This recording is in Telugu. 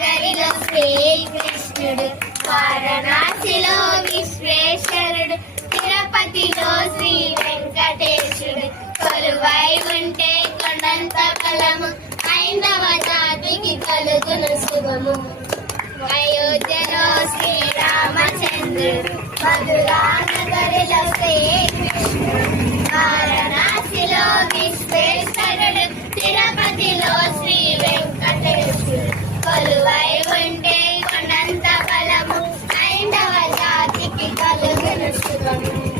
నగరిలో శ్రీకృష్ణుడు, వారణాసిలో విశ్వేశ్వరుడు, తిరుపతిలో శ్రీ వెంకటేశుడు, కొలువై ఉంటే కొండంత బలము, హైందవ జాతికి కలుగును శుభము. అయోధ్యలో శ్రీరామచంద్రుడు, మధురా నగరిలో శ్రీకృష్ణుడు, వారణాసిలో విశ్వేశ్వరుడు, తిరుపతిలో శ్రీ వెంకటేశుడు, కొలువై ఉంటే కొండంత బలము, హైందవ జాతికి కలుగును శుభము.